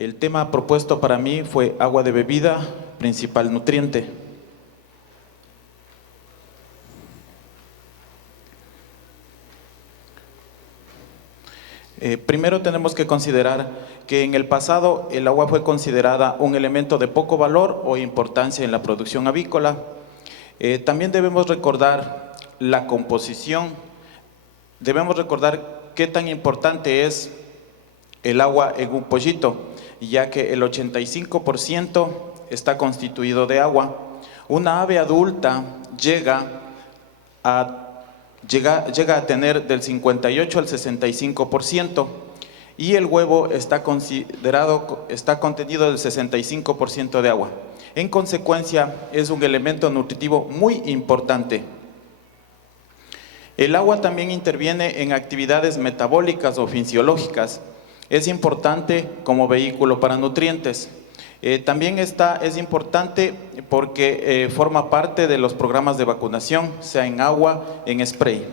El tema propuesto para mí fue agua de bebida, principal nutriente. Primero tenemos que considerar que en el pasado el agua fue considerada un elemento de poco valor o importancia en la producción avícola. También debemos recordar la composición, debemos recordar qué tan importante es el agua en un pollito, ya que el 85% está constituido de agua. Una ave adulta llega a tener del 58 al 65%, y el huevo está contenido del 65% de agua. En consecuencia, es un elemento nutritivo muy importante. El agua también interviene en actividades metabólicas o fisiológicas. Es importante como vehículo para nutrientes. También es importante porque forma parte de los programas de vacunación, sea en agua, en spray.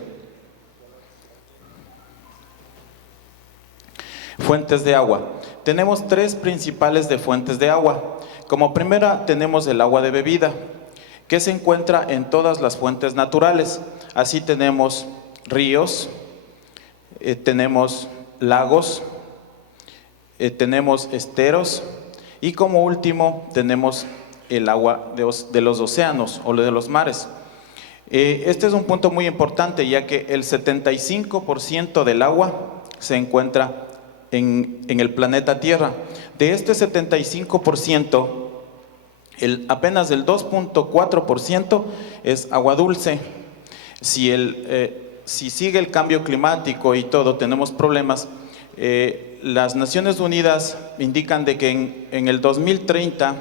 Fuentes de agua. Tenemos tres principales de fuentes de agua. Como primera tenemos el agua de bebida, que se encuentra en todas las fuentes naturales. Así tenemos ríos, tenemos lagos, tenemos esteros, y como último tenemos el agua de los océanos o de los mares. Este es un punto muy importante, ya que el 75% del agua se encuentra en el planeta Tierra. De este 75%, apenas el 2.4% es agua dulce. Si sigue el cambio climático y todo, tenemos problemas. Las Naciones Unidas indican de que en el 2030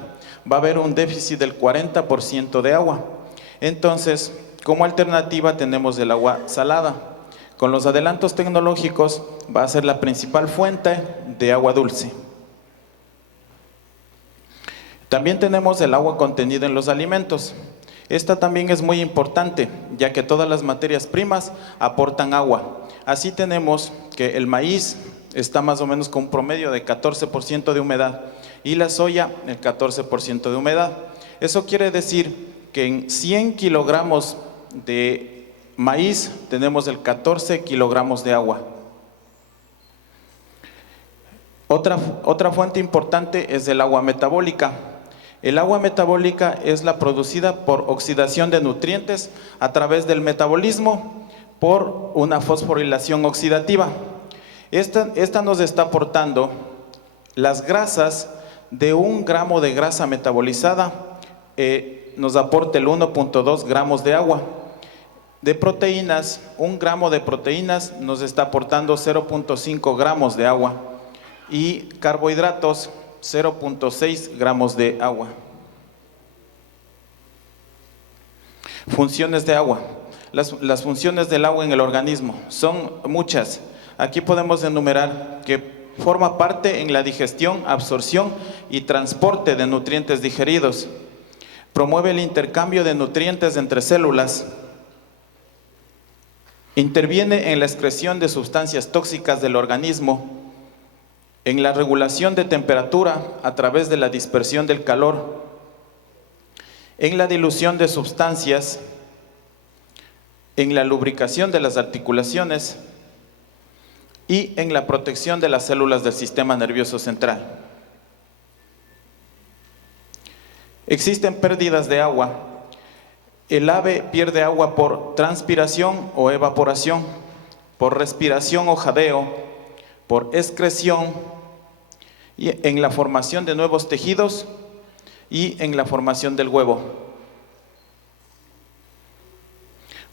va a haber un déficit del 40% de agua. Entonces, como alternativa tenemos el agua salada. Con los adelantos tecnológicos va a ser la principal fuente de agua dulce. También tenemos el agua contenida en los alimentos. Esta también es muy importante, ya que todas las materias primas aportan agua. Así tenemos que el maíz está más o menos con un promedio de 14% de humedad, y la soya el 14% de humedad. Eso quiere decir que en 100 kilogramos de maíz tenemos el 14 kilogramos de agua. Otra fuente importante es el agua metabólica. El agua metabólica es la producida por oxidación de nutrientes a través del metabolismo por una fosforilación oxidativa. Esta nos está aportando las grasas. De 1 gramo de grasa metabolizada nos aporta el 1.2 gramos de agua. De proteínas, 1 gramo de proteínas nos está aportando 0.5 gramos de agua, y carbohidratos 0.6 gramos de agua. Funciones de agua. Las funciones del agua en el organismo son muchas. Aquí podemos enumerar que forma parte en la digestión, absorción y transporte de nutrientes digeridos. Promueve el intercambio de nutrientes entre células. Interviene en la excreción de sustancias tóxicas del organismo, en la regulación de temperatura a través de la dispersión del calor, en la dilución de sustancias, en la lubricación de las articulaciones y en la protección de las células del sistema nervioso central. Existen pérdidas de agua. El ave pierde agua por transpiración o evaporación, por respiración o jadeo, por excreción, y en la formación de nuevos tejidos y en la formación del huevo.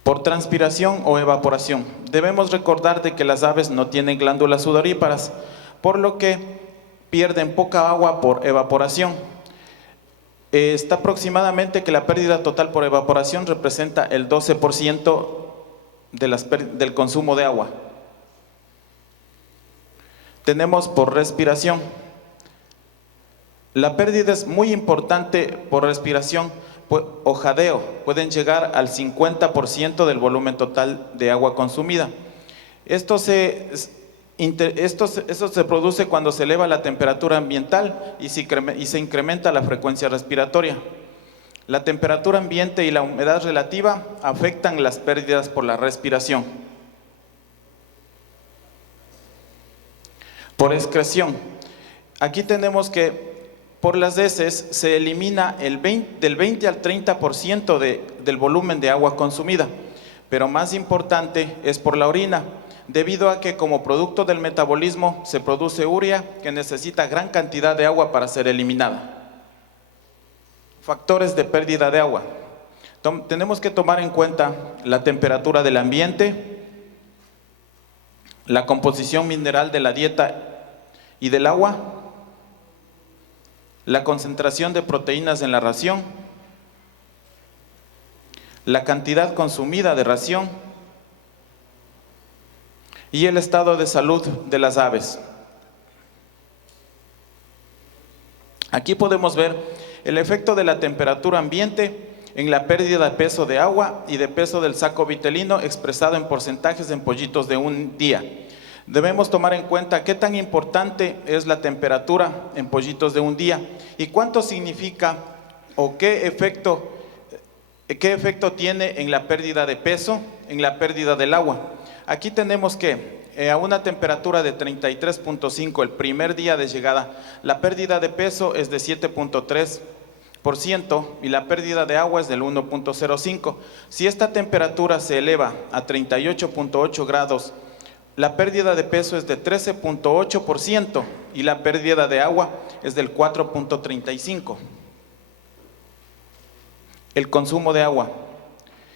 Por transpiración o evaporación. Debemos recordar de que las aves no tienen glándulas sudoríparas, por lo que pierden poca agua por evaporación. Está aproximadamente que la pérdida total por evaporación representa el 12% del consumo de agua. Tenemos por respiración. La pérdida es muy importante por respiración o jadeo. Pueden llegar al 50% del volumen total de agua consumida. Esto se Esto se produce cuando se eleva la temperatura ambiental y se incrementa la frecuencia respiratoria. La temperatura ambiente y la humedad relativa afectan las pérdidas por la respiración. Por excreción. Aquí tenemos que por las heces se elimina del 20 al 30% del volumen de agua consumida, pero más importante es por la orina, debido a que como producto del metabolismo se produce urea que necesita gran cantidad de agua para ser eliminada. Factores de pérdida de agua. Tenemos que tomar en cuenta la temperatura del ambiente, la composición mineral de la dieta y del agua, la concentración de proteínas en la ración, la cantidad consumida de ración y el estado de salud de las aves. Aquí podemos ver el efecto de la temperatura ambiente en la pérdida de peso de agua y de peso del saco vitelino expresado en porcentajes en pollitos de un día. Debemos tomar en cuenta qué tan importante es la temperatura en pollitos de un día y cuánto significa o qué efecto tiene en la pérdida de peso, en la pérdida del agua. Aquí tenemos que a una temperatura de 33.5 el primer día de llegada, la pérdida de peso es de 7.3% y la pérdida de agua es del 1.05. Si esta temperatura se eleva a 38.8 grados, la pérdida de peso es de 13.8% y la pérdida de agua es del 4.35%. El consumo de agua.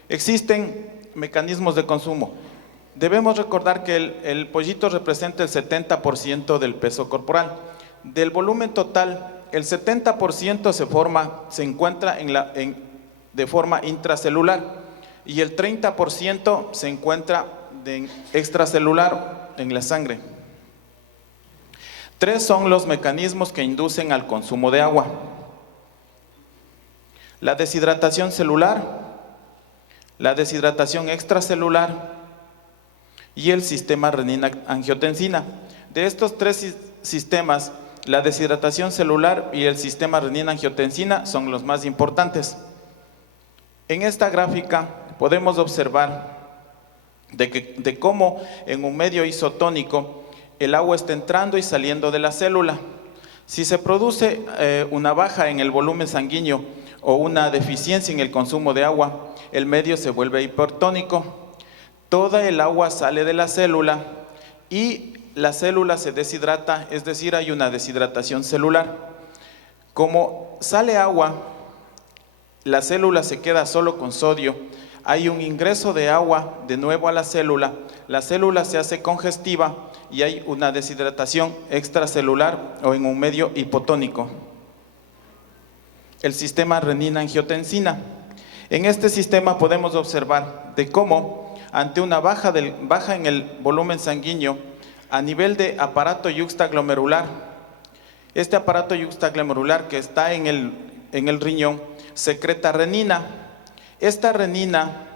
Existen mecanismos de consumo. Debemos recordar que el pollito representa el 70% del peso corporal. Del volumen total, el 70% se encuentra de forma intracelular y el 30% se encuentra extracelular en la sangre. 3 son los mecanismos que inducen al consumo de agua: la deshidratación celular, la deshidratación extracelular y el sistema renina-angiotensina. De estos 3 sistemas, la deshidratación celular y el sistema renina-angiotensina son los más importantes. En esta gráfica podemos observar de cómo en un medio isotónico el agua está entrando y saliendo de la célula. Si se produce una baja en el volumen sanguíneo o una deficiencia en el consumo de agua, el medio se vuelve hipertónico. Toda el agua sale de la célula y la célula se deshidrata, es decir, hay una deshidratación celular. Como sale agua, la célula se queda solo con sodio, hay un ingreso de agua de nuevo a la célula se hace congestiva y hay una deshidratación extracelular o en un medio hipotónico. El sistema renina-angiotensina. En este sistema podemos observar de cómo ante una baja en el volumen sanguíneo a nivel de aparato yuxtaglomerular, este aparato yuxtaglomerular que está en el riñón secreta renina. Esta renina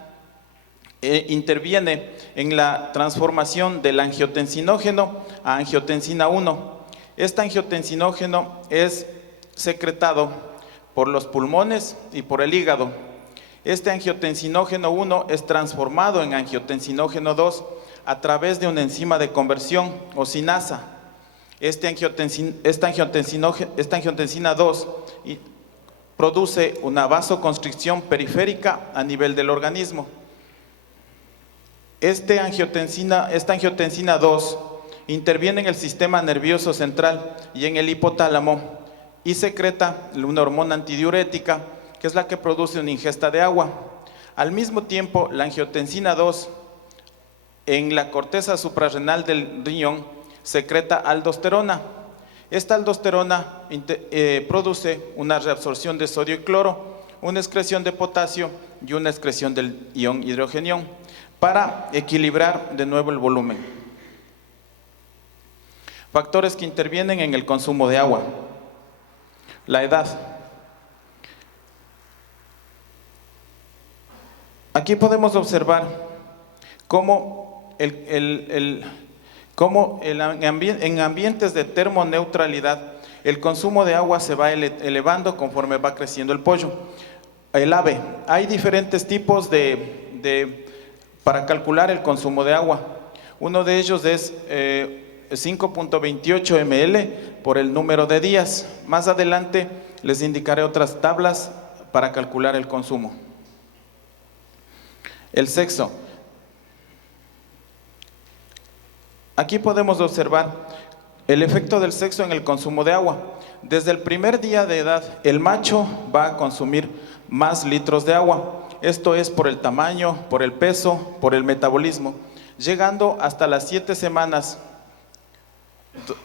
interviene en la transformación del angiotensinógeno a angiotensina 1. Este angiotensinógeno es secretado por los pulmones y por el hígado. Este angiotensinógeno 1 es transformado en angiotensinógeno 2 a través de una enzima de conversión o sinasa. Esta angiotensina 2 produce una vasoconstricción periférica a nivel del organismo. Esta angiotensina 2 interviene en el sistema nervioso central y en el hipotálamo y secreta una hormona antidiurética que es la que produce una ingesta de agua. Al mismo tiempo, la angiotensina 2 en la corteza suprarrenal del riñón secreta aldosterona. Esta aldosterona produce una reabsorción de sodio y cloro, una excreción de potasio y una excreción del ion hidrogenión para equilibrar de nuevo el volumen. Factores que intervienen en el consumo de agua. La edad. Aquí podemos observar cómo Como en ambientes de termoneutralidad, el consumo de agua se va elevando conforme va creciendo el pollo. El ave, hay diferentes tipos para calcular el consumo de agua. Uno de ellos es 5.28 ml por el número de días. Más adelante les indicaré otras tablas para calcular el consumo. El sexo. Aquí podemos observar el efecto del sexo en el consumo de agua. Desde el primer día de edad, el macho va a consumir más litros de agua. Esto es por el tamaño, por el peso, por el metabolismo, llegando hasta las 7 semanas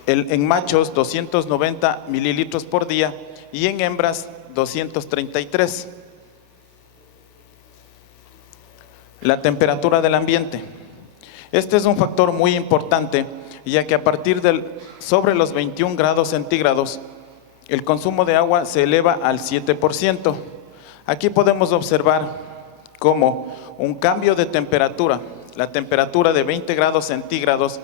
en machos 290 mililitros por día y en hembras 233. La temperatura del ambiente. Este es un factor muy importante, ya que a partir sobre los 21 grados centígrados, el consumo de agua se eleva al 7%. Aquí podemos observar cómo un cambio de temperatura, la temperatura de 20 grados centígrados,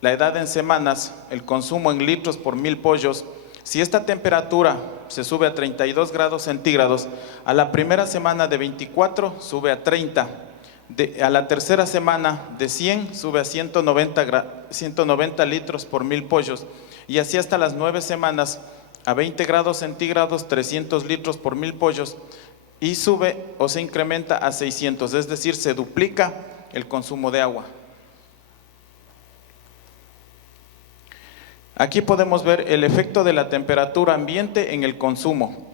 la edad en semanas, el consumo en litros por 1000 pollos, si esta temperatura se sube a 32 grados centígrados, a la primera semana de 24 sube a 30, a la tercera semana de 100 sube a 190 litros por 1000 pollos, y así hasta las 9 semanas a 20 grados centígrados 300 litros por 1000 pollos, y sube o se incrementa a 600, es decir, se duplica el consumo de agua. Aquí podemos ver el efecto de la temperatura ambiente en el consumo.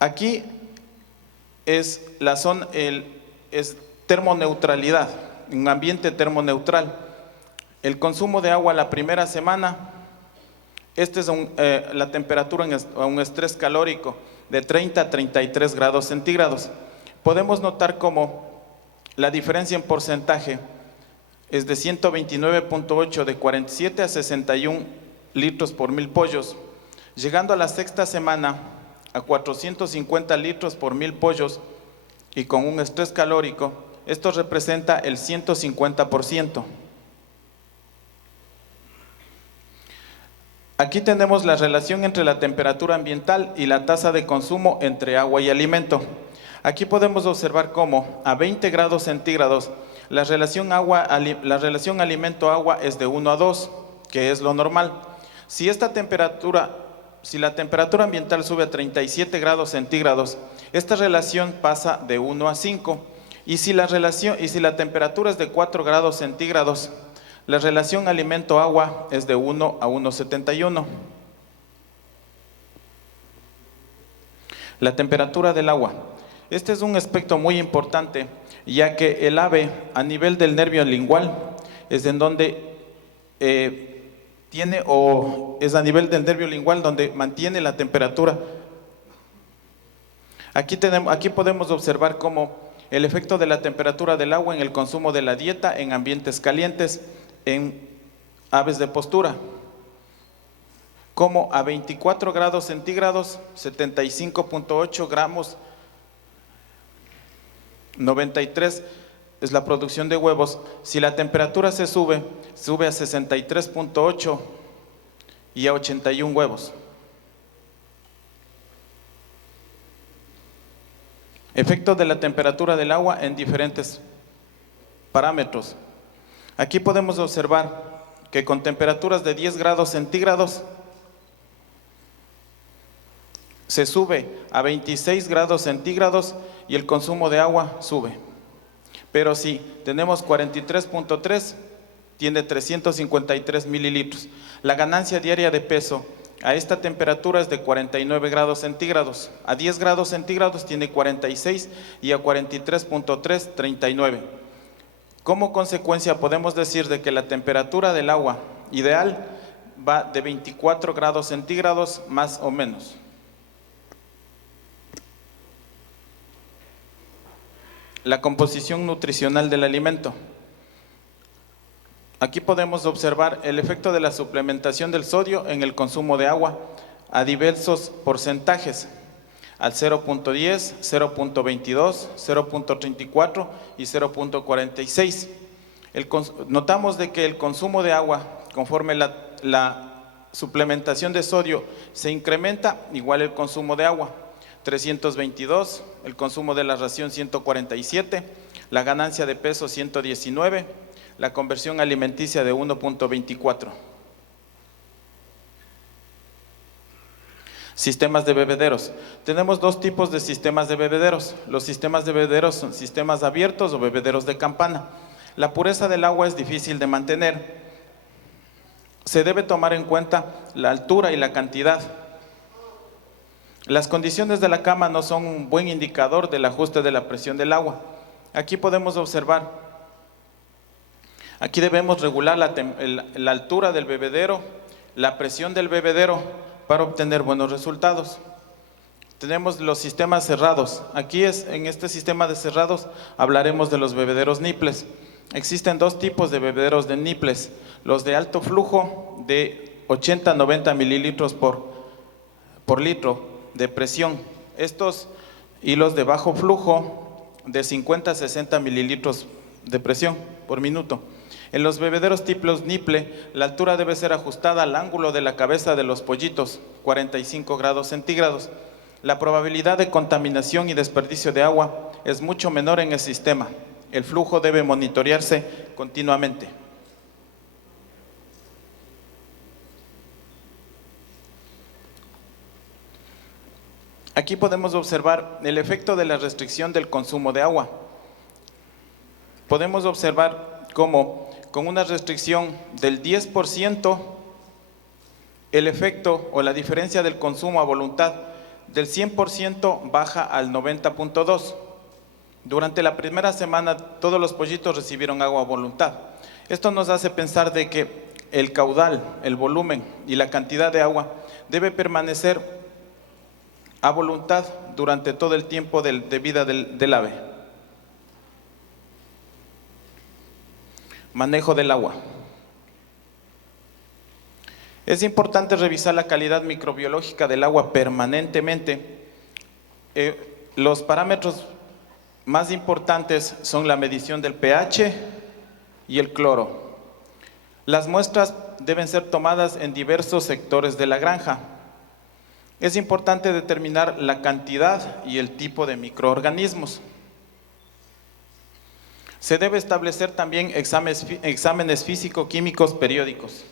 Aquí es la zona, es termoneutralidad, un ambiente termoneutral. El consumo de agua la primera semana, este es la temperatura a un estrés calórico de 30 a 33 grados centígrados. Podemos notar cómo la diferencia en porcentaje es de 129.8, de 47 a 61 litros por 1000 pollos, llegando a la sexta semana a 450 litros por 1000 pollos, y con un estrés calórico, esto representa el 150%. Aquí tenemos la relación entre la temperatura ambiental y la tasa de consumo entre agua y alimento. Aquí podemos observar cómo a 20 grados centígrados la relación alimento-agua es de 1 a 2, que es lo normal. Si la temperatura ambiental sube a 37 grados centígrados, esta relación pasa de 1 a 5. Y si la temperatura es de 4 grados centígrados, la relación alimento-agua es de 1 a 1,71. La temperatura del agua. Este es un aspecto muy importante, ya que el ave a nivel del nervio lingual es en donde es a nivel del nervio lingual donde mantiene la temperatura. Aquí podemos observar cómo el efecto de la temperatura del agua en el consumo de la dieta en ambientes calientes en aves de postura, como a 24 grados centígrados, 75.8 gramos, 93 es la producción de huevos. Si la temperatura sube a 63.8 y a 81 huevos. Efecto de la temperatura del agua en diferentes parámetros. Aquí podemos observar que con temperaturas de 10 grados centígrados se sube a 26 grados centígrados y el consumo de agua sube. Pero si tenemos 43.3, tiene 353 mililitros. La ganancia diaria de peso a esta temperatura es de 49 grados centígrados. A 10 grados centígrados tiene 46 y a 43.3, 39. Como consecuencia podemos decir de que la temperatura del agua ideal va de 24 grados centígrados más o menos. La composición nutricional del alimento. Aquí podemos observar el efecto de la suplementación del sodio en el consumo de agua a diversos porcentajes, al 0.10, 0.22, 0.34 y 0.46. Notamos de que el consumo de agua, conforme la suplementación de sodio se incrementa, igual el consumo de agua, 322, el consumo de la ración 147, la ganancia de peso 119, la conversión alimenticia de 1.24. Sistemas de bebederos. Tenemos dos tipos de sistemas de bebederos. Los sistemas de bebederos son sistemas abiertos o bebederos de campana. La pureza del agua es difícil de mantener. Se debe tomar en cuenta la altura y la cantidad. Las condiciones de la cama no son un buen indicador del ajuste de la presión del agua. Aquí podemos observar, aquí debemos regular la altura del bebedero, la presión del bebedero para obtener buenos resultados. Tenemos los sistemas cerrados. Aquí en este sistema de cerrados hablaremos de los bebederos Nipples. Existen dos tipos de bebederos de Nipples, los de alto flujo de 80 a 90 mililitros por litro de presión, y los de bajo flujo de 50 a 60 mililitros de presión por minuto. En los bebederos tipos Nipple, la altura debe ser ajustada al ángulo de la cabeza de los pollitos, 45 grados centígrados. La probabilidad de contaminación y desperdicio de agua es mucho menor en el sistema. El flujo debe monitorearse continuamente. Aquí podemos observar el efecto de la restricción del consumo de agua. Podemos observar cómo con una restricción del 10%, el efecto o la diferencia del consumo a voluntad del 100% baja al 90.2%. Durante la primera semana todos los pollitos recibieron agua a voluntad. Esto nos hace pensar de que el caudal, el volumen y la cantidad de agua debe permanecer a voluntad durante todo el tiempo de vida del ave. Manejo del agua. Es importante revisar la calidad microbiológica del agua permanentemente. Los parámetros más importantes son la medición del pH y el cloro. Las muestras deben ser tomadas en diversos sectores de la granja. Es importante determinar la cantidad y el tipo de microorganismos. Se debe establecer también exámenes físico-químicos periódicos.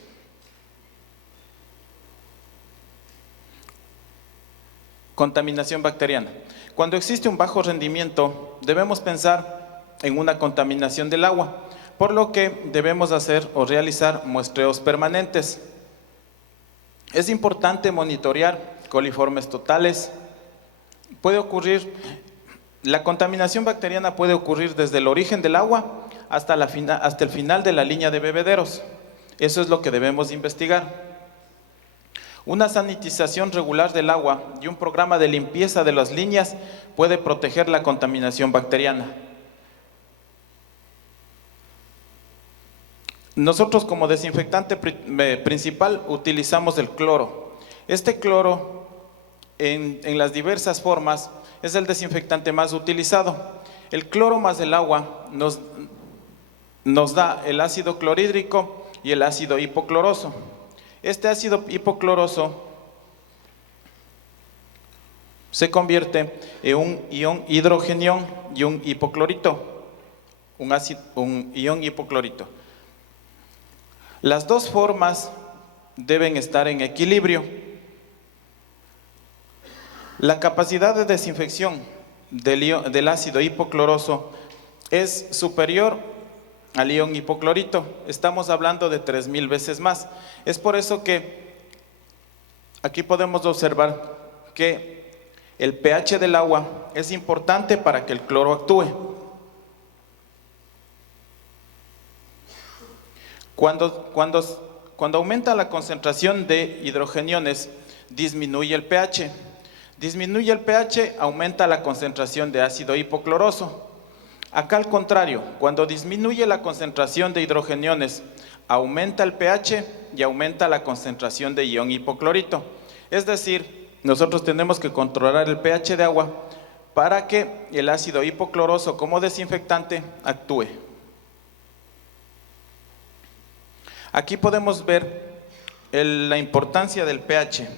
Contaminación bacteriana. Cuando existe un bajo rendimiento, debemos pensar en una contaminación del agua, por lo que debemos hacer o realizar muestreos permanentes. Es importante monitorear coliformes totales. La contaminación bacteriana puede ocurrir desde el origen del agua hasta el final de la línea de bebederos. Eso es lo que debemos investigar. Una sanitización regular del agua y un programa de limpieza de las líneas puede proteger la contaminación bacteriana. Nosotros como desinfectante principal utilizamos el cloro. Este cloro en las diversas formas es el desinfectante más utilizado. El cloro más el agua nos da el ácido clorhídrico y el ácido hipocloroso. Este ácido hipocloroso se convierte en un ion hidrogenión y un hipoclorito, un ion hipoclorito. Las dos formas deben estar en equilibrio. La capacidad de desinfección del ácido hipocloroso es superior al ion hipoclorito. Estamos hablando de 3000 veces más. Es por eso que aquí podemos observar que el pH del agua es importante para que el cloro actúe. Cuando aumenta la concentración de hidrogeniones, disminuye el pH. Disminuye el pH, aumenta la concentración de ácido hipocloroso. Acá al contrario, cuando disminuye la concentración de hidrogeniones, aumenta el pH y aumenta la concentración de ion hipoclorito. Es decir, nosotros tenemos que controlar el pH de agua para que el ácido hipocloroso como desinfectante actúe. Aquí podemos ver la importancia del pH.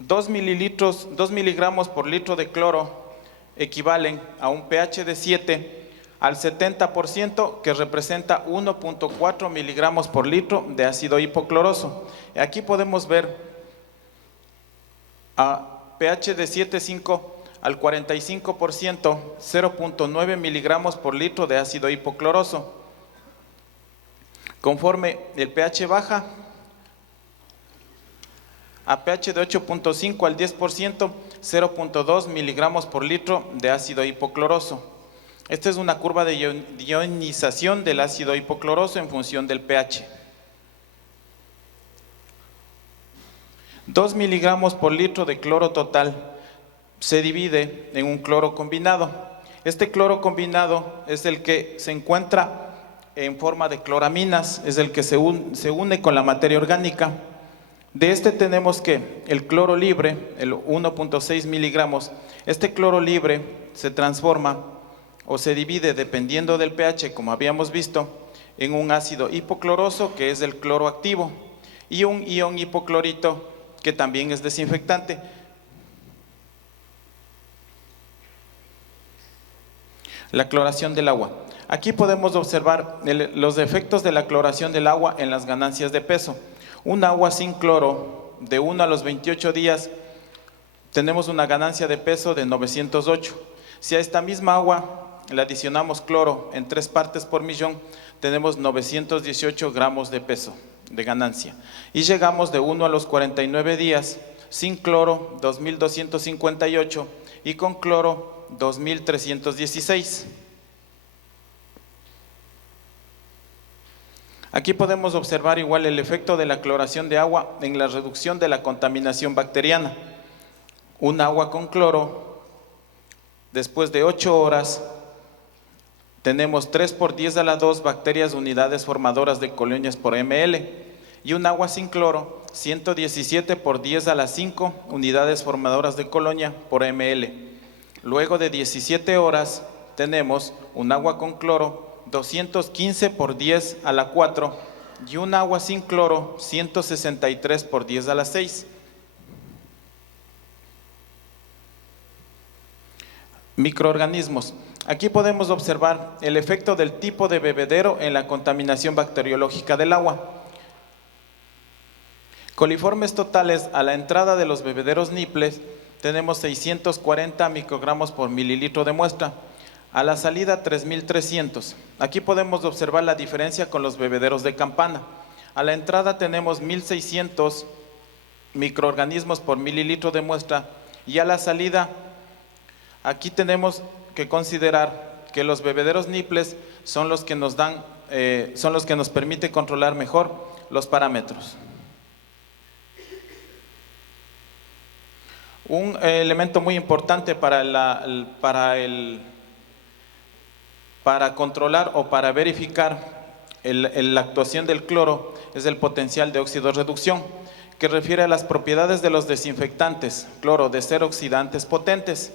2 miligramos por litro de cloro equivalen a un pH de 7 al 70%, que representa 1.4 miligramos por litro de ácido hipocloroso. Aquí podemos ver a pH de 7,5 al 45%, 0.9 miligramos por litro de ácido hipocloroso. Conforme el pH baja a pH de 8.5 al 10%, 0.2 miligramos por litro de ácido hipocloroso. Esta es una curva de ionización del ácido hipocloroso en función del pH. 2 miligramos por litro de cloro total se divide en un cloro combinado. Este cloro combinado es el que se encuentra en forma de cloraminas, es el que se une con la materia orgánica. De este tenemos que el cloro libre, el 1.6 miligramos, este cloro libre se transforma o se divide, dependiendo del pH, como habíamos visto, en un ácido hipocloroso, que es el cloro activo, y un ion hipoclorito, que también es desinfectante. La cloración del agua. Aquí podemos observar los efectos de la cloración del agua en las ganancias de peso. Un agua sin cloro, de 1 a los 28 días, tenemos una ganancia de peso de 908. Si a esta misma agua le adicionamos cloro en 3 partes por millón, tenemos 918 gramos de peso de ganancia. Y llegamos de 1 a los 49 días, sin cloro, 2258, y con cloro, 2316. Aquí podemos observar igual el efecto de la cloración de agua en la reducción de la contaminación bacteriana. Un agua con cloro, después de 8 horas, tenemos 3 por 10 a la 2 bacterias unidades formadoras de colonias por ml, y un agua sin cloro, 117 por 10 a la 5 unidades formadoras de colonia por ml. Luego de 17 horas tenemos un agua con cloro, 215 por 10 a la 4, y un agua sin cloro, 163 por 10 a la 6. Microorganismos. Aquí podemos observar el efecto del tipo de bebedero en la contaminación bacteriológica del agua. Coliformes totales a la entrada de los bebederos Niples tenemos 640 microgramos por mililitro de muestra. A la salida 3300. Aquí podemos observar la diferencia con los bebederos de Campana. A la entrada tenemos 1600 microorganismos por mililitro de muestra, y a la salida aquí tenemos que considerar que los bebederos Niples son los que nos dan, son los que nos permiten controlar mejor los parámetros. Un elemento muy importante para controlar o para verificar la actuación del cloro es el potencial de óxido-reducción, que refiere a las propiedades de los desinfectantes cloro de ser oxidantes potentes.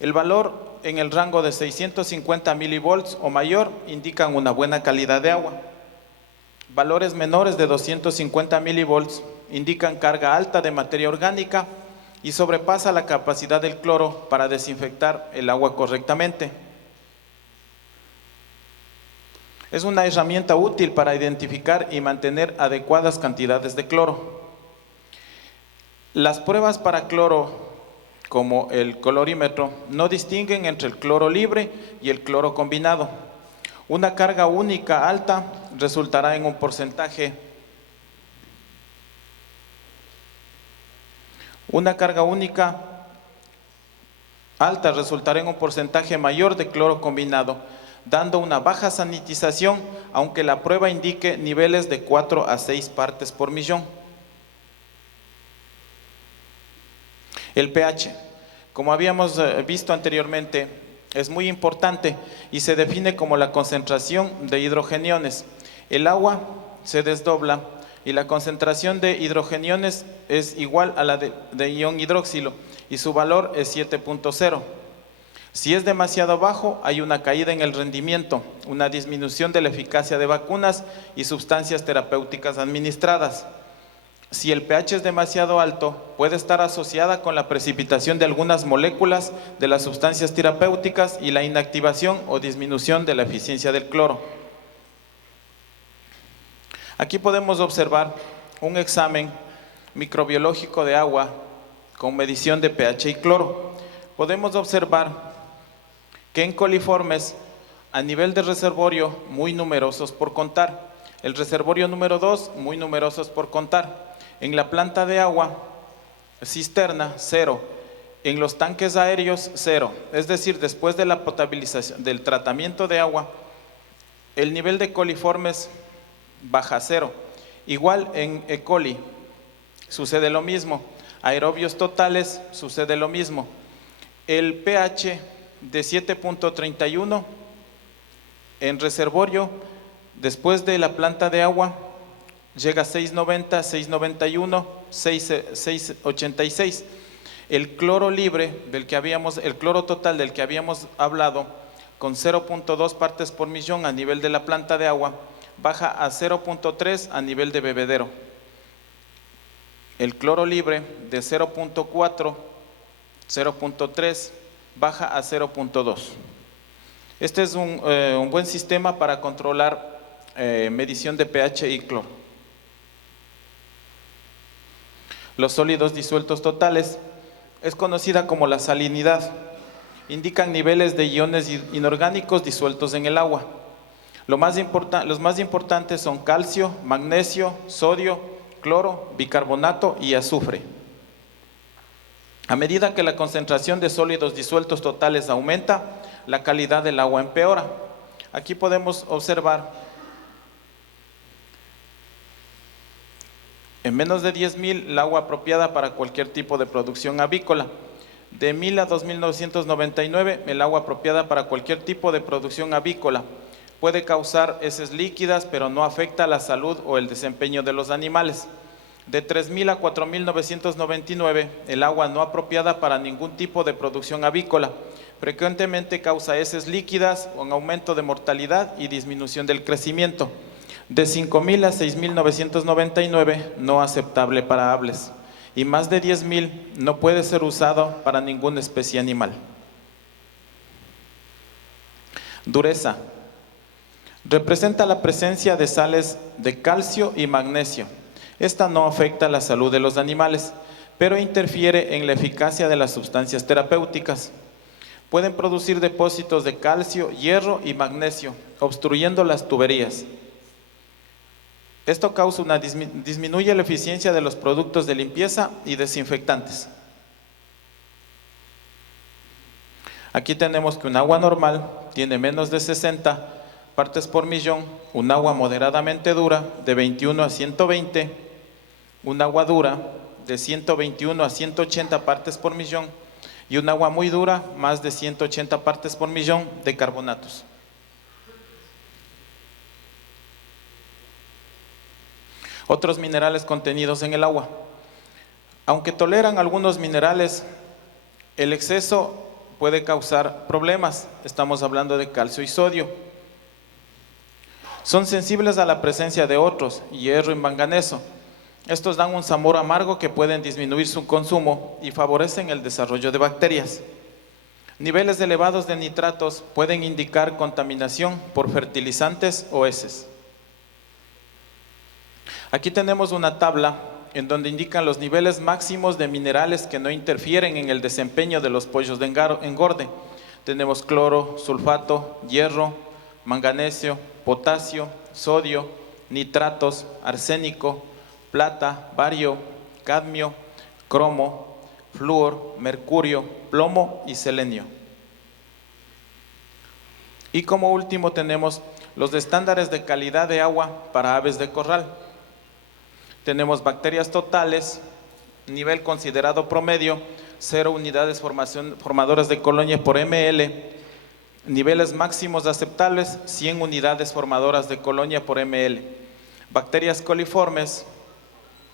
El valor en el rango de 650 milivolts o mayor indican una buena calidad de agua. Valores menores de 250 milivolts indican carga alta de materia orgánica y sobrepasa la capacidad del cloro para desinfectar el agua correctamente. Es una herramienta útil para identificar y mantener adecuadas cantidades de cloro. Las pruebas para cloro, como el colorímetro, no distinguen entre el cloro libre y el cloro combinado. Una carga única alta resultará en un porcentaje. Una carga única alta resultará en un porcentaje mayor de cloro combinado, dando una baja sanitización, aunque la prueba indique niveles de 4 a 6 partes por millón. El pH, como habíamos visto anteriormente, es muy importante y se define como la concentración de hidrogeniones. El agua se desdobla y la concentración de hidrogeniones es igual a la de ion hidroxilo y su valor es 7.0. Si es demasiado bajo, hay una caída en el rendimiento, una disminución de la eficacia de vacunas y sustancias terapéuticas administradas. Si el pH es demasiado alto, puede estar asociada con la precipitación de algunas moléculas de las sustancias terapéuticas y la inactivación o disminución de la eficiencia del cloro. Aquí podemos observar un examen microbiológico de agua con medición de pH y cloro. Podemos observar que en coliformes a nivel de reservorio muy numerosos por contar, el reservorio número 2 muy numerosos por contar, en la planta de agua cisterna 0, en los tanques aéreos 0, es decir, después de la potabilización, del tratamiento de agua, el nivel de coliformes baja a 0. Igual en E. coli sucede lo mismo, aerobios totales sucede lo mismo. El pH de 7.31 en reservorio después de la planta de agua llega a 6.90, 6.91, 6.86. El cloro libre el cloro total del que habíamos hablado, con 0.2 partes por millón a nivel de la planta de agua, baja a 0.3 a nivel de bebedero. El cloro libre de 0.4, 0.3 baja a 0.2. Este es un buen sistema para controlar medición de pH y cloro. Los sólidos disueltos totales es conocida como la salinidad. Indican niveles de iones inorgánicos disueltos en el agua. Los más importantes son calcio, magnesio, sodio, cloro, bicarbonato y azufre. A medida que la concentración de sólidos disueltos totales aumenta, la calidad del agua empeora. Aquí podemos observar en menos de 10.000 el agua apropiada para cualquier tipo de producción avícola. De 1.000 a 2.999 el agua apropiada para cualquier tipo de producción avícola. Puede causar heces líquidas, pero no afecta la salud o el desempeño de los animales. De 3.000 a 4.999 el agua no apropiada para ningún tipo de producción avícola. Frecuentemente causa heces líquidas, un aumento de mortalidad y disminución del crecimiento. De 5.000 a 6.999 no aceptable para aves. Y más de 10.000 no puede ser usado para ninguna especie animal. Dureza. Representa la presencia de sales de calcio y magnesio. Esta no afecta la salud de los animales, pero interfiere en la eficacia de las sustancias terapéuticas. Pueden producir depósitos de calcio, hierro y magnesio, obstruyendo las tuberías. Esto disminuye la eficiencia de los productos de limpieza y desinfectantes. Aquí tenemos que un agua normal tiene menos de 60 partes por millón, un agua moderadamente dura de 21 a 120, un agua dura de 121 a 180 partes por millón y un agua muy dura más de 180 partes por millón de carbonatos. Otros minerales contenidos en el agua. Aunque toleran algunos minerales, el exceso puede causar problemas. Estamos hablando de calcio y sodio. Son sensibles a la presencia de otros, hierro y manganeso. Estos dan un sabor amargo que pueden disminuir su consumo y favorecen el desarrollo de bacterias. Niveles elevados de nitratos pueden indicar contaminación por fertilizantes o heces. Aquí tenemos una tabla en donde indican los niveles máximos de minerales que no interfieren en el desempeño de los pollos de engorde. Tenemos cloro, sulfato, hierro, manganesio, potasio, sodio, nitratos, arsénico, plata, bario, cadmio, cromo, flúor, mercurio, plomo y selenio. Y como último tenemos los estándares de calidad de agua para aves de corral. Tenemos bacterias totales, nivel considerado promedio, 0 unidades formadoras de colonia por ml, niveles máximos aceptables, 100 unidades formadoras de colonia por ml. Bacterias coliformes,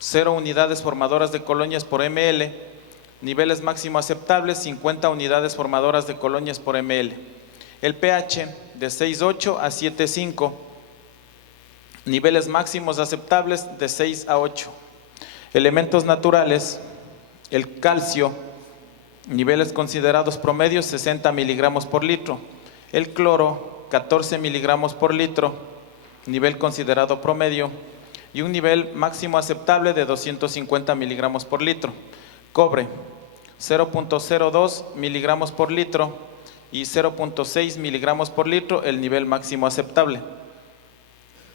0 unidades formadoras de colonias por ml, niveles máximo aceptables 50 unidades formadoras de colonias por ml. El pH de 6,8 a 7,5, niveles máximos aceptables de 6 a 8. Elementos naturales, el calcio, niveles considerados promedios 60 miligramos por litro. El cloro, 14 miligramos por litro, nivel considerado promedio, y un nivel máximo aceptable de 250 miligramos por litro. Cobre, 0.02 miligramos por litro y 0.6 miligramos por litro, el nivel máximo aceptable.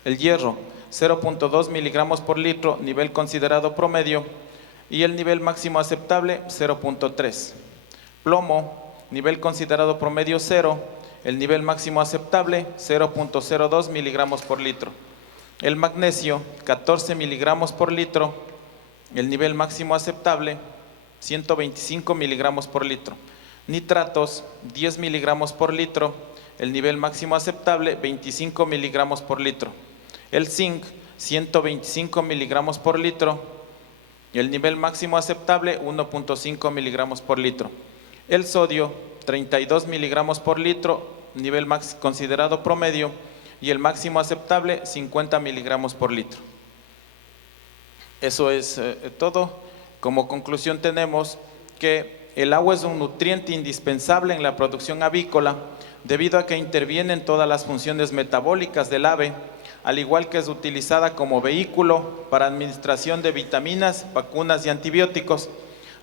El hierro, 0.2 miligramos por litro, nivel considerado promedio, y el nivel máximo aceptable 0.3. Plomo, nivel considerado promedio 0, el nivel máximo aceptable 0.02 miligramos por litro. El magnesio, 14 miligramos por litro, el nivel máximo aceptable 125 miligramos por litro. Nitratos, 10 miligramos por litro, el nivel máximo aceptable 25 miligramos por litro. El zinc, 125 miligramos por litro, el nivel máximo aceptable 1.5 miligramos por litro. El sodio, 32 miligramos por litro, nivel considerado promedio, y el máximo aceptable 50 miligramos por litro. Eso es todo. Como conclusión tenemos que el agua es un nutriente indispensable en la producción avícola debido a que interviene en todas las funciones metabólicas del ave, al igual que es utilizada como vehículo para administración de vitaminas, vacunas y antibióticos.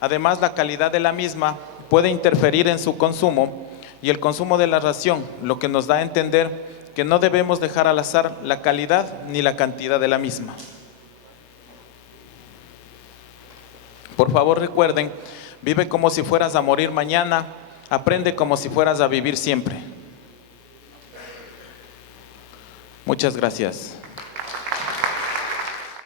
Además, la calidad de la misma puede interferir en su consumo y el consumo de la ración, lo que nos da a entender que no debemos dejar al azar la calidad ni la cantidad de la misma. Por favor, recuerden, vive como si fueras a morir mañana, aprende como si fueras a vivir siempre. Muchas gracias.